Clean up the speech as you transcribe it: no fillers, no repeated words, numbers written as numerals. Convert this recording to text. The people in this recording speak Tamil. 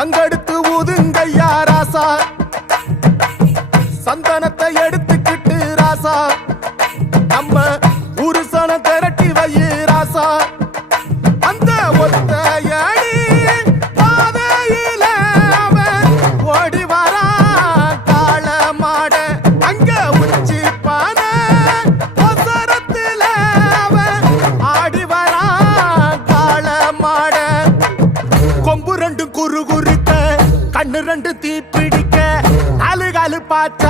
சங்கெடுத்து ஊதுங்கய்யா ராசா, சந்தனத்தை எடுத்துக்கிட்டு ராசா, நம்ம புருஷனை திரட்டி வையு ராசா. அந்த ஒத்தையடி பாதையில அவன் ஓடி வரான் காள மாட, அங்க உச்சி பானை ஒசரத்துல அவன் ஆடி வரான் காள மாட. கொம்பு ரெண்டு குறு குறுக்க, கண்ணு ரெண்டு தீ பிடிக்க, நாலு காலு பாச்சா